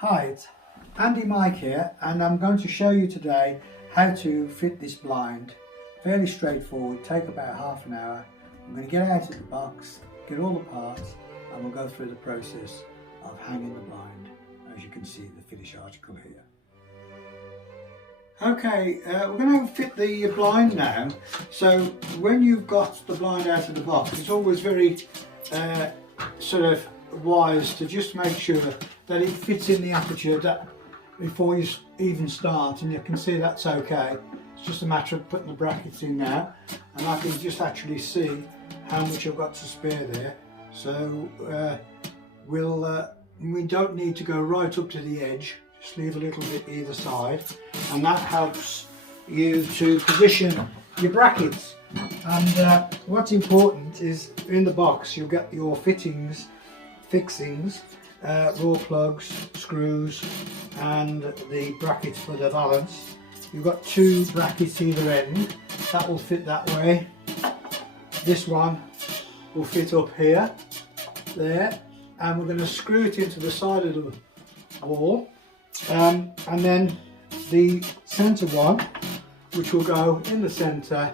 Hi, it's Andy Mike here, and I'm going to show you today how to fit this blind. Fairly straightforward, take about half an hour. I'm going to get out of the box, get all the parts, and we'll go through the process of hanging the blind, as you can see in the finish article here. Okay, we're going to fit the blind now. So when you've got the blind out of the box, it's always very sort of wise to just make sure that it fits in the aperture that before you even start, and you can see that's okay. It's just a matter of putting the brackets in now, and I can just actually see how much I've got to spare there. So we don't need to go right up to the edge, just leave a little bit either side, and that helps you to position your brackets. And what's important is in the box you'll get your fixings, raw plugs, screws, and the brackets for the valance. You've got two brackets either end that will fit that way. This one will fit up here, there, and we're going to screw it into the side of the wall, and then the centre one, which will go in the centre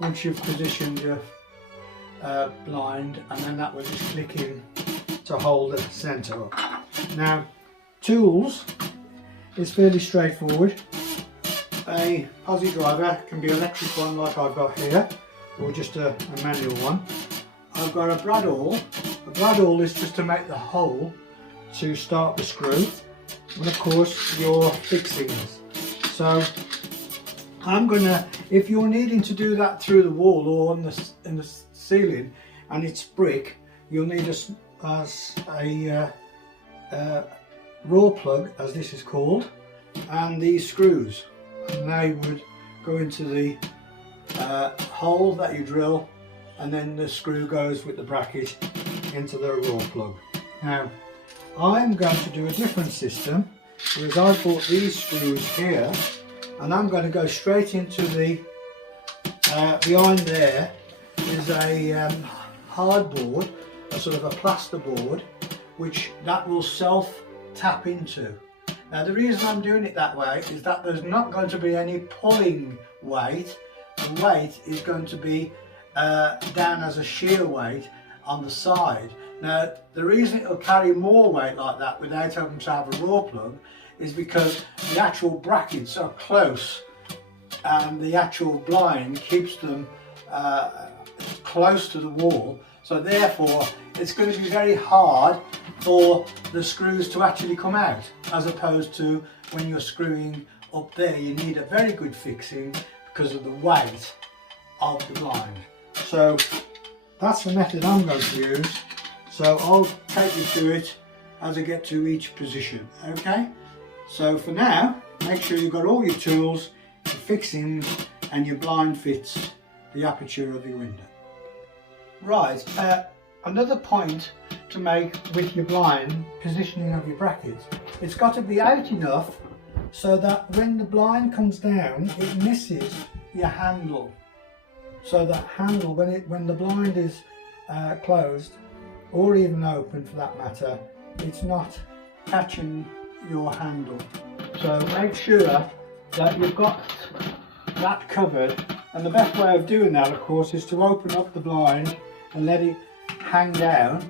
once you've positioned your blind, and then that will just click in to hold the centre up. Now, tools is fairly straightforward. A posi driver can be an electric one like I've got here, or just a manual one. I've got a brad awl. A brad awl is just to make the hole to start the screw, and of course your fixings. So I'm gonna, if you're needing to do that through the wall or in the ceiling and it's brick, you'll need a raw plug, as this is called, and these screws, and they would go into the hole that you drill, and then the screw goes with the bracket into the raw plug. Now I'm going to do a different system, whereas I bought these screws here, and I'm going to go straight into the behind there is a hardboard, a sort of a plaster board, which that will self tap into. Now the reason I'm doing it that way is that there's not going to be any pulling weight. The weight is going to be down as a shear weight on the side. Now the reason it'll carry more weight like that without having to have a raw plug is because the actual brackets are close, and the actual blind keeps them close to the wall, so therefore it's going to be very hard for the screws to actually come out, as opposed to when you're screwing up there. You need a very good fixing because of the weight of the blind. So that's the method I'm going to use, so I'll take you through it as I get to each position. Okay, so for now, make sure you've got all your tools, your fixings, and your blind fits the aperture of your window. Right, another point to make with your blind positioning of your brackets, it's got to be out enough so that when the blind comes down, it misses your handle. So that handle, when the blind is closed, or even open for that matter, it's not catching your handle. So make sure that you've got that covered, and the best way of doing that, of course, is to open up the blind and let it hang down.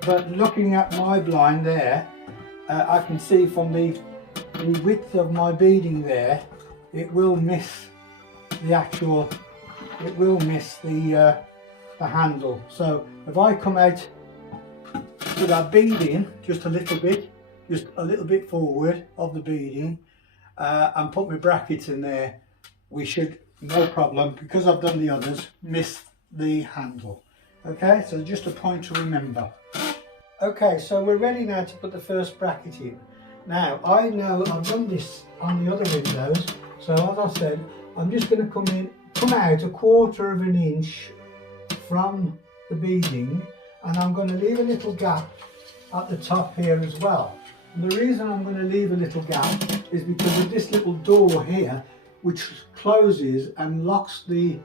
But looking at my blind there, I can see from the width of my beading there, it will miss the actual, it will miss the handle. So if I come out to that beading just a little bit forward of the beading, and put my brackets in there, we should, no problem, because I've done the others, miss the handle. Okay, so just a point to remember. Okay, so we're ready now to put the first bracket in. Now I know I've done this on the other windows, so as I said, I'm just going to come out a quarter of an inch from the beading, and I'm going to leave a little gap at the top here as well. And the reason I'm going to leave a little gap is because of this little door here, which closes and locks the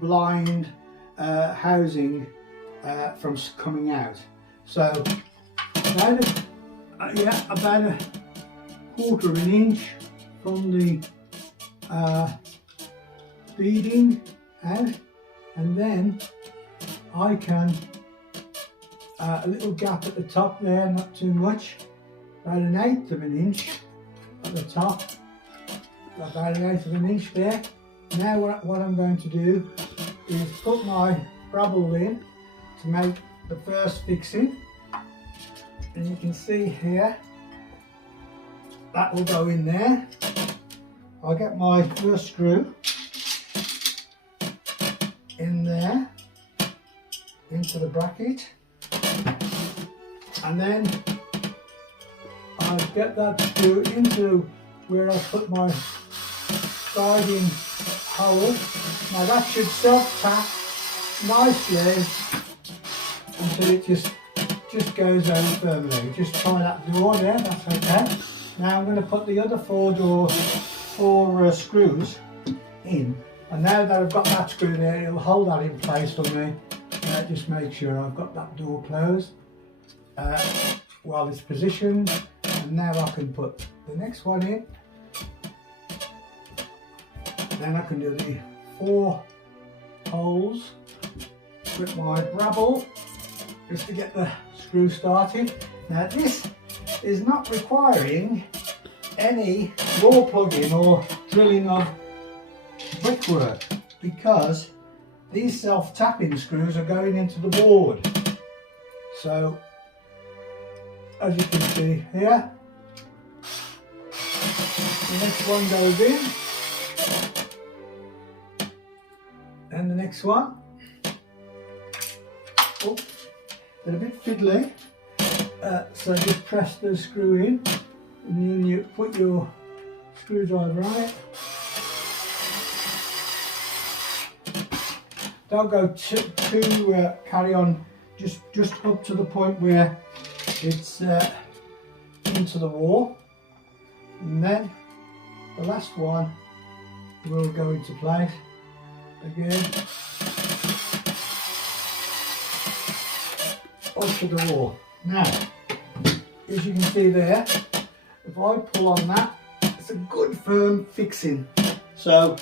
blind housing from coming out. So now that yeah, about a quarter of an inch from the beading out, and then I can a little gap at the top there, not too much, about an eighth of an inch at the top, about an eighth of an inch there. Now what I'm going to do is put my Brabble in to make the first fixing, and you can see here that will go in there. I'll get my first screw in there into the bracket, and then I'll get that screw into where I put my guiding hole. Now that should self-tap nicely until it just goes over firmly. Just try that door there, that's okay. Now I'm going to put the other four screws in, and now that I've got that screw there, it'll hold that in place for me. Just make sure I've got that door closed while it's positioned, and now I can put the next one in. Then I can do the 4 holes with my Brabble just to get the screw started. Now this is not requiring any wall plugging or drilling of brickwork, because these self-tapping screws are going into the board. So as you can see here, the next one goes in, and the next one. Oh, they're a bit fiddly, so just press the screw in, and then you put your screwdriver on it. Don't go too carry on, just up to the point where it's into the wall, and then the last one will go into place again up to the wall. Now, as you can see there, if I pull on that, it's a good firm fixing. So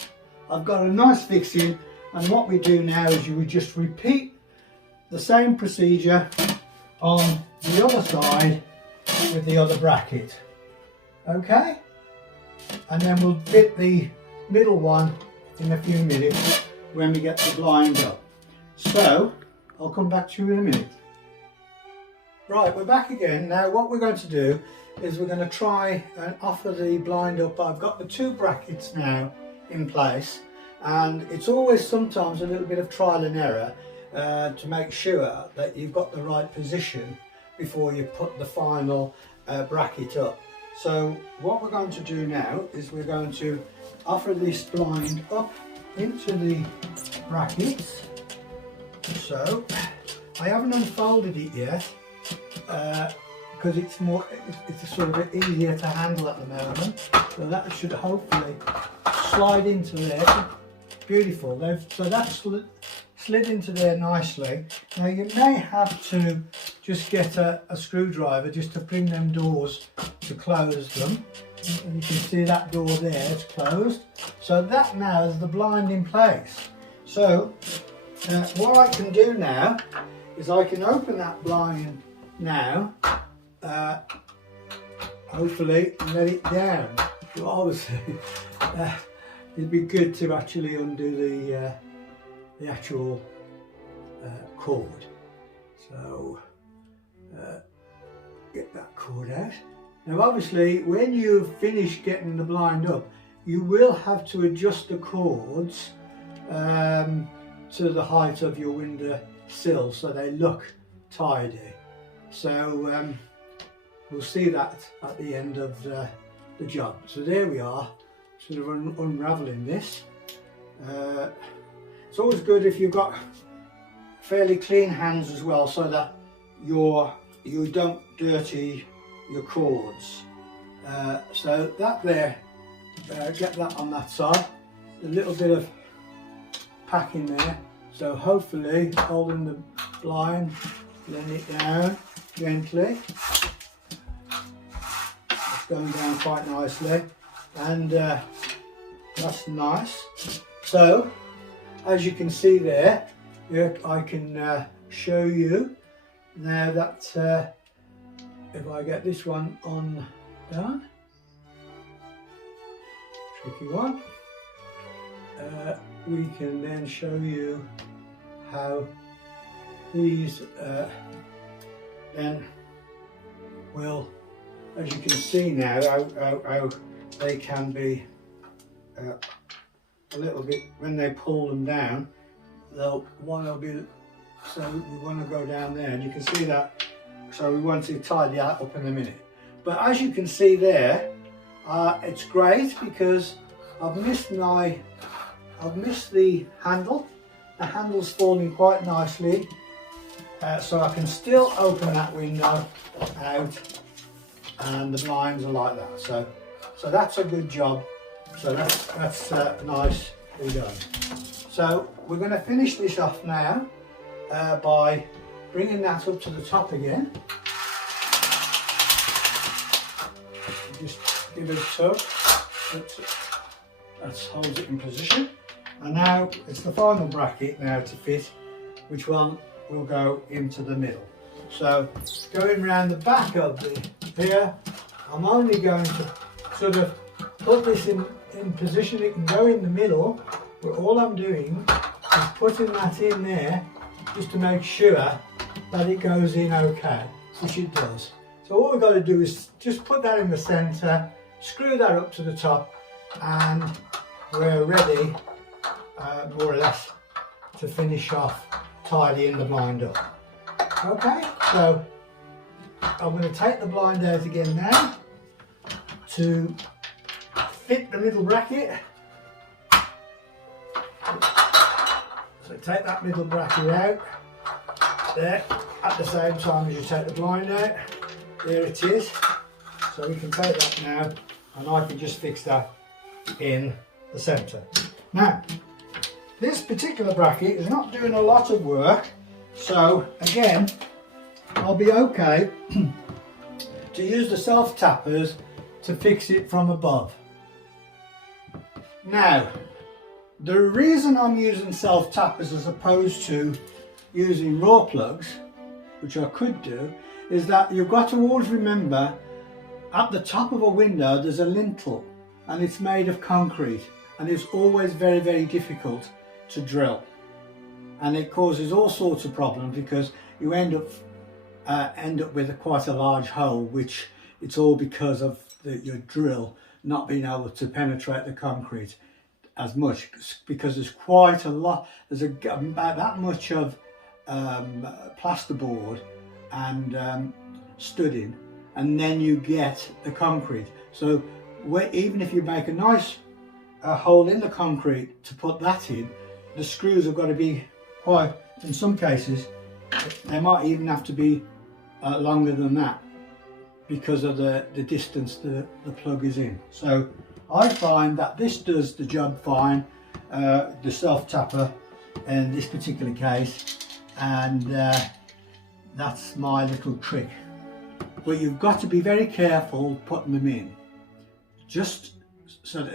I've got a nice fixing, and what we do now is you would just repeat the same procedure on the other side with the other bracket. Okay? And then we'll fit the middle one in a few minutes when we get the blind up. So I'll come back to you in a minute. Right, we're back again. Now what we're going to do is we're going to try and offer the blind up. I've got the 2 brackets now in place, and it's always sometimes a little bit of trial and error to make sure that you've got the right position before you put the final bracket up. So what we're going to do now is we're going to offer this blind up into the brackets. So I haven't unfolded it yet because it's sort of a bit easier to handle at the moment. So that should hopefully slide into there. Beautiful. So that's slid into there nicely. Now you may have to just get a screwdriver just to bring them doors to close them. And you can see that door there, it's closed. So that now is the blind in place. So what I can do now is I can open that blind now, hopefully let it down. But obviously it'd be good to actually undo the actual cord. So get that cord out. Now obviously when you finish getting the blind up, you will have to adjust the cords to the height of your window sill so they look tidy. So we'll see that at the end of the job. So there we are, sort of unraveling this. It's always good if you've got fairly clean hands as well, so that you don't dirty your cords. So that there, get that on that side. A little bit of packing there. So hopefully holding the blind, letting it down gently. that's going down quite nicely, and that's nice. So as you can see there, I can show you now that if I get this one on down, tricky one, we can then show you how these then will, as you can see now, how they can be a little bit, when they pull them down, one will be, so we want to go down there, and you can see that, so we want to tidy that up in a minute. But as you can see there, it's great because I've missed the handle. The handle's falling quite nicely, so I can still open that window out, and the blinds are like that. So that's a good job. So that's nicely done. So we're going to finish this off now by bringing that up to the top again. Just give it a tug. That holds it in position. And now it's the final bracket now to fit, which one will go into the middle. So going around the back of here, I'm only going to sort of put this in position. It can go in the middle, but all I'm doing is putting that in there just to make sure that it goes in okay, which it does. So all we've got to do is just put that in the centre, screw that up to the top, and we're ready more or less to finish off tidying the blind up. Okay, so I'm going to take the blind out again now to fit the middle bracket. So take that middle bracket out there at the same time as you take the blind out. There it is. So we can take that now, and I can just fix that in the centre. Now, this particular bracket is not doing a lot of work, so again, I'll be okay to use the self-tappers to fix it from above. Now, the reason I'm using self-tappers as opposed to using raw plugs, which I could do, is that you've got to always remember at the top of a window there's a lintel, and it's made of concrete, and it's always very, very difficult to drill, and it causes all sorts of problems because you end up with quite a large hole, which it's all because of your drill not being able to penetrate the concrete as much, because there's quite a lot, there's about that much of plasterboard and studding, and then you get the concrete. So even if you make a nice hole in the concrete to put that in, the screws have got to be quite, in some cases they might even have to be longer than that because of the distance the plug is in. So I find that this does the job fine, the self-tapper in this particular case, and that's my little trick. But you've got to be very careful putting them in, just so that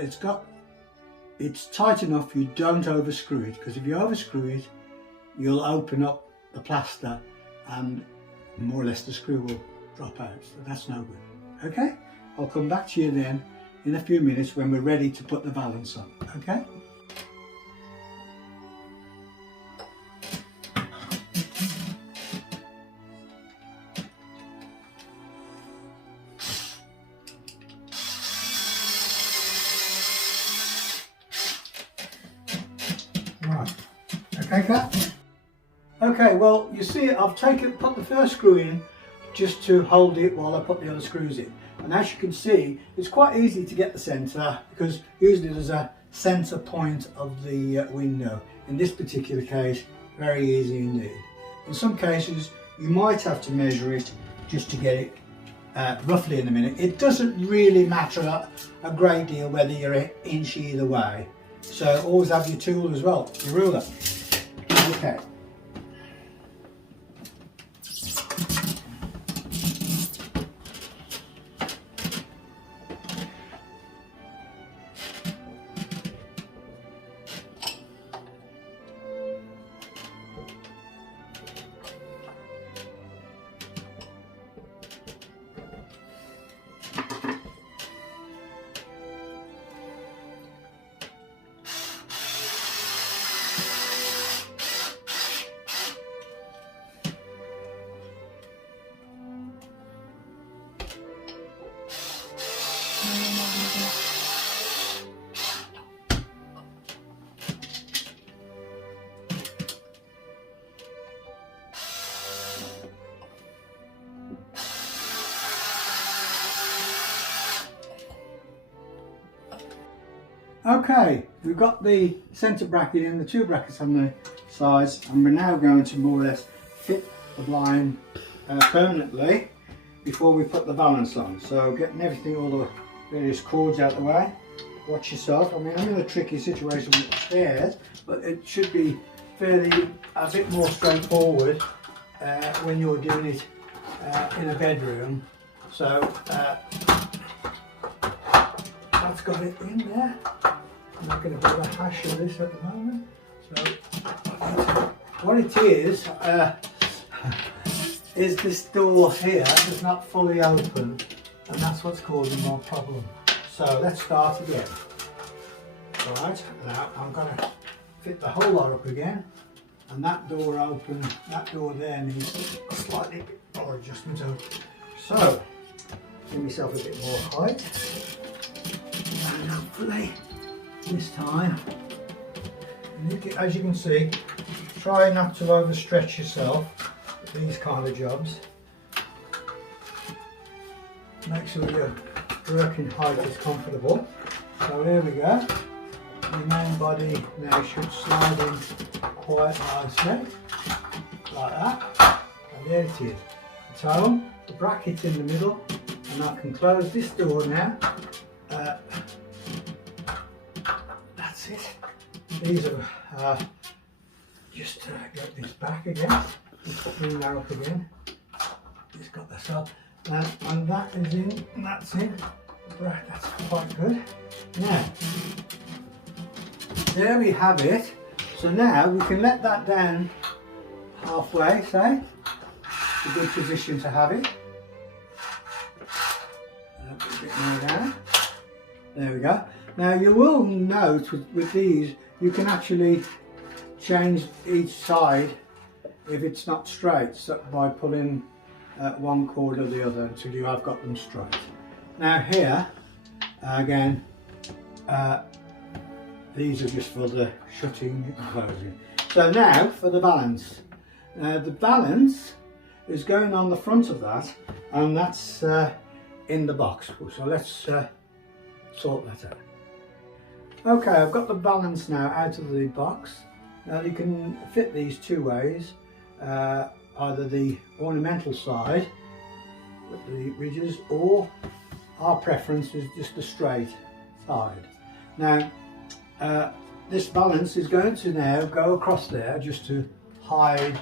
it's tight enough you don't overscrew it, because if you overscrew it you'll open up the plaster and more or less the screw will drop out, so that's no good. Okay, I'll come back to you then in a few minutes when we're ready to put the valance on. Okay. Right. Okay, Kat? Okay, well, you see I've put the first screw in just to hold it while I put the other screws in. And as you can see, it's quite easy to get the centre, because usually there's a centre point of the window. In this particular case, very easy indeed. In some cases, you might have to measure it just to get it roughly in a minute. It doesn't really matter a great deal whether you're an inch either way. So always have your tool as well, your ruler. Okay. Okay, we've got the centre bracket and the two brackets on the sides, and we're now going to more or less fit the blind permanently before we put the valance on. So getting everything, all the various cords out the way. Watch yourself. I mean, I'm in a tricky situation with the stairs, but it should be fairly a bit more straightforward when you're doing it in a bedroom. So that's got it in there. I'm not going to do a hash of this at the moment. So what it is this door here is not fully open, and that's what's causing more problem. So let's start again. Right, now I'm going to fit the whole lot up again, and that door open, that door there needs a slightly more adjustment. So give myself a bit more height, and hopefully this time, as you can see, try not to overstretch yourself with these kind of jobs. Make sure your working height is comfortable. So here we go. The main body now should slide in quite nicely, like that. And there it is. So the bracket in the middle, and I can close this door now. That's it. These are just get this back again. Just bring that up again. Just got this up, and that is in. And that's in. Right, that's quite good. Now, there we have it. So now we can let that down halfway, say. It's a good position to have it. A bit more down. There we go. Now you will note with these, you can actually change each side if it's not straight, so by pulling one cord or the other until you have got them straight. Now here, again, these are just for the shutting and closing. So now for the valance. The valance is going on the front of that, and that's in the box. So let's sort that out. Okay, I've got the valance now out of the box. Now you can fit these two ways, either the ornamental side with the ridges, or our preference is just the straight side. Now this valance is going to now go across there just to hide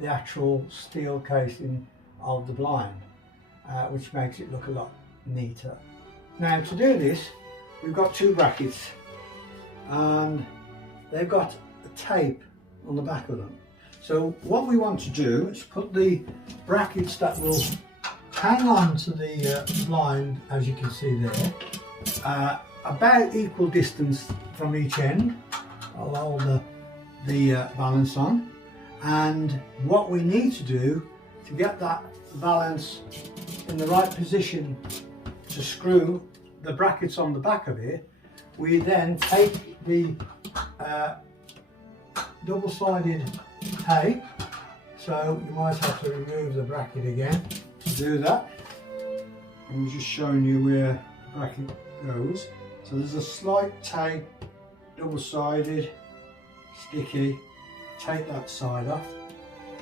the actual steel casing of the blind, which makes it look a lot neater. Now to do this, we've got two brackets, and they've got a tape on the back of them. So what we want to do is put the brackets that will hang on to the blind, as you can see there, about equal distance from each end. I'll hold the valance on, and what we need to do to get that valance in the right position to screw the brackets on the back of it, we then take the double-sided tape. So you might have to remove the bracket again to do that. I'm just showing you where the bracket goes. So there's a slight tape, double-sided, sticky. Take that side off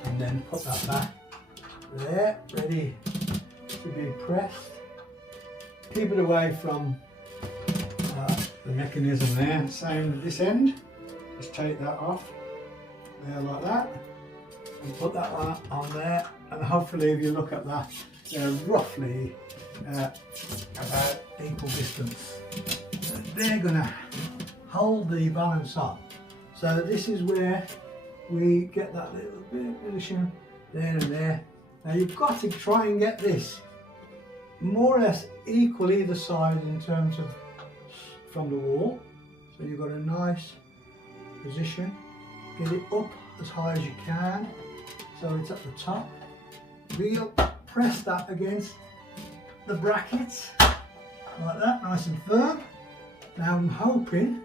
and then put that back there, ready to be pressed. Keep it away from the mechanism there. Same at this end. Just take that off there like that, and put that one on there, and hopefully if you look at that, they're roughly about equal distance. They're going to hold the valance on. So this is where we get that little bit of position there and there. Now you've got to try and get this more or less equal either side in terms of from the wall. So you've got a nice position. Get it up as high as you can, so it's at the top. We'll press that against the brackets like that, nice and firm. Now I'm hoping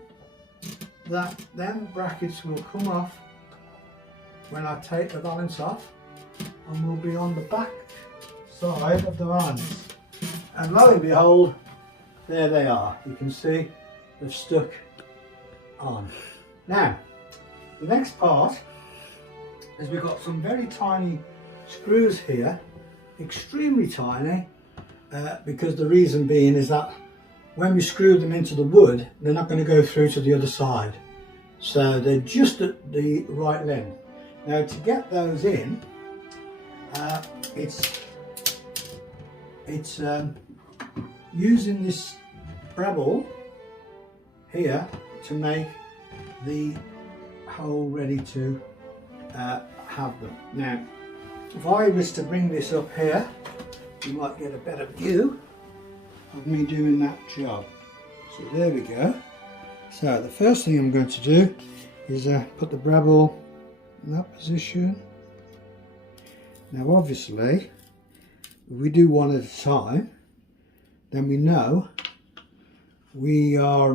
that them brackets will come off when I take the valance off, and will be on the back side of the valance. And lo and behold, there they are. You can see they've stuck on. Now, the next part is we've got some very tiny screws here, extremely tiny, because the reason being is that when we screw them into the wood, they're not going to go through to the other side. So they're just at the right length. Now to get those in, it's using this Brabble here to make the hole ready to have them. Now, if I was to bring this up here, you might get a better view of me doing that job. So there we go. So the first thing I'm going to do is put the Brabble in that position. Now obviously, if we do one at a time, then we know we are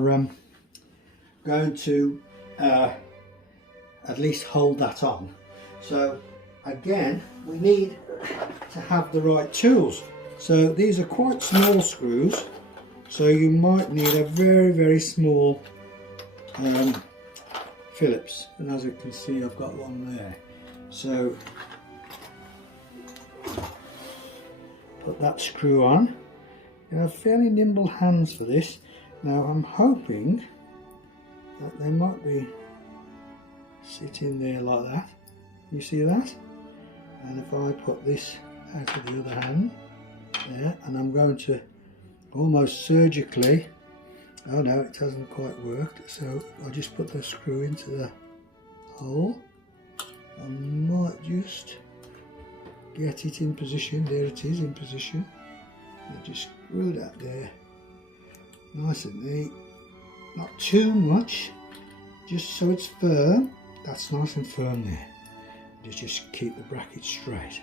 going to at least hold that on. So again, we need to have the right tools. So these are quite small screws, so you might need a very, very small Phillips, and as you can see I've got one there. So put that screw on. You have fairly nimble hands for this. Now I'm hoping that they might be sitting there like that. You see that? And if I put this out of the other hand there, and I'm going to almost surgically, oh no, it hasn't quite worked, so I'll just put the screw into the hole. I might just get it in position. There it is in position. I'll just screw that there, nice and neat, not too much, just so it's firm. That's nice and firm there. Just keep the bracket straight.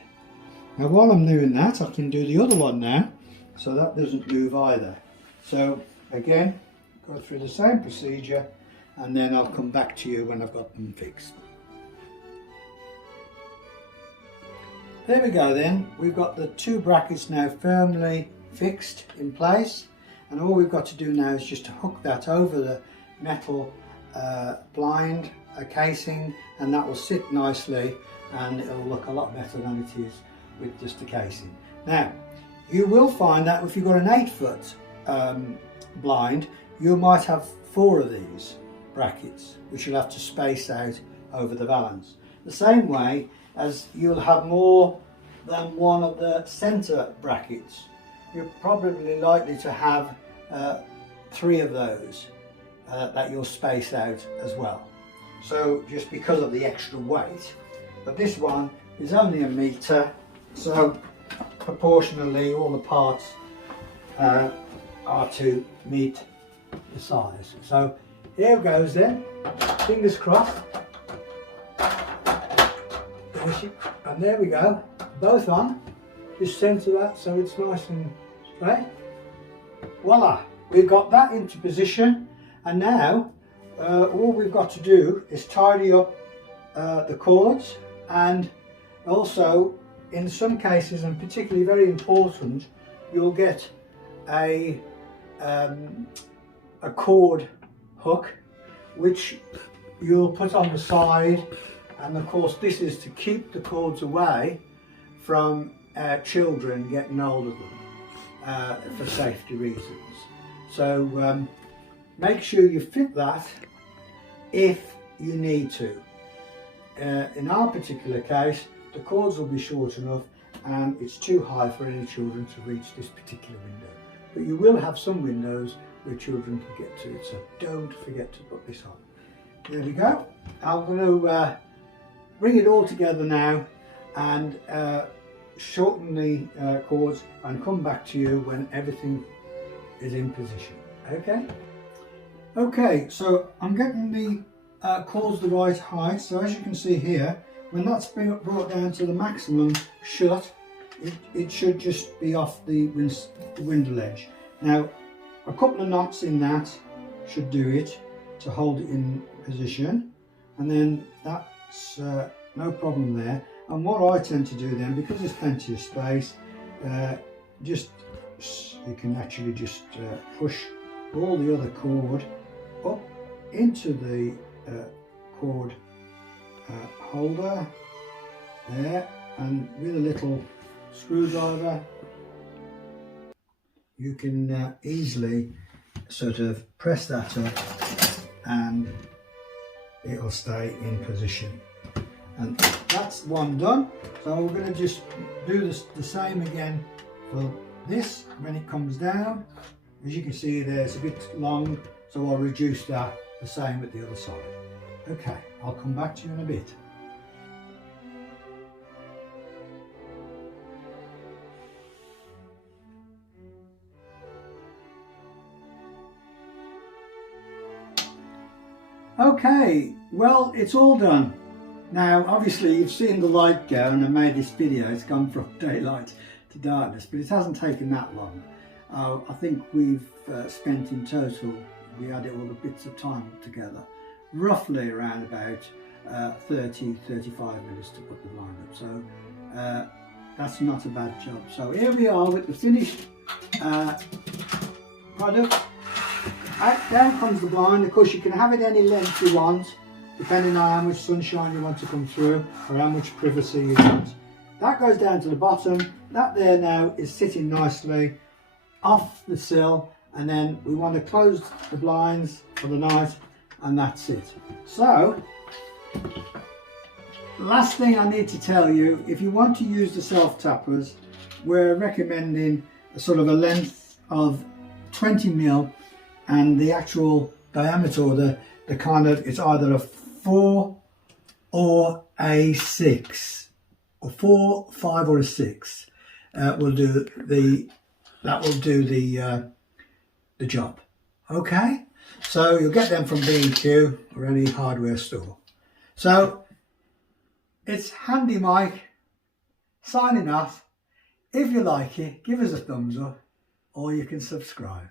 Now while I'm doing that, I can do the other one now, so that doesn't move either. So again, go through the same procedure, and then I'll come back to you when I've got them fixed. There we go then, we've got the two brackets now firmly fixed in place, and all we've got to do now is just to hook that over the metal blind casing, and that will sit nicely and it'll look a lot better than it is with just a casing. Now you will find that if you've got an 8-foot blind, you might have 4 of these brackets which you'll have to space out over the valance. The same way as you'll have more than one of the centre brackets. You're probably likely to have 3 of those that you'll space out as well. So just because of the extra weight, but this one is only 1 metre, so proportionally all the parts are to meet the size. So here goes then, fingers crossed, and there we go, both on. Just centre that so it's nice and straight. Voila, we've got that into position, and now all we've got to do is tidy up the cords, and also in some cases, and particularly very important, you'll get a cord hook which you'll put on the side, and of course this is to keep the cords away from children getting hold of them for safety reasons. So make sure you fit that if you need to. In our particular case, the cords will be short enough and it's too high for any children to reach this particular window. But you will have some windows where children can get to it, so don't forget to put this on. There we go. I'm going to bring it all together now and shorten the cords and come back to you when everything is in position. Okay? Okay, so I'm getting the cords the right height. So as you can see here, when that's been brought down to the maximum shut, it should just be off the window ledge. Now, a couple of knots in that should do it to hold it in position, and then that's no problem there. And what I tend to do then, because there's plenty of space, you can actually just push all the other cord up into the cord holder there, and with a little screwdriver you can easily sort of press that up and it'll stay in position. And that's one done. So we're going to just do this the same again for this when it comes down. As you can see there, it's a bit long, so I'll reduce that the same at the other side. Okay, I'll come back to you in a bit. Okay, well, it's all done. Now, obviously, you've seen the light go, and I made this video. It's gone from daylight to darkness, but it hasn't taken that long. I think we've spent in total, we added all the bits of time together, roughly around about 30-35 minutes to put the blind up. So that's not a bad job. So here we are with the finished product. Out, down comes the blind. Of course, you can have it any length you want, depending on how much sunshine you want to come through or how much privacy you want. That goes down to the bottom. That there now is sitting nicely off the sill, and then we want to close the blinds for the night, and that's it. So, last thing I need to tell you, if you want to use the self-tappers, we're recommending a sort of a length of 20mm, and the actual diameter, or the kind of, it's either a 4 or a 6, or 4, 5 or a 6 will do the job. Okay, so you'll get them from B&Q or any hardware store. So it's Handy Mike signing off. If you like it, give us a thumbs up, or you can subscribe.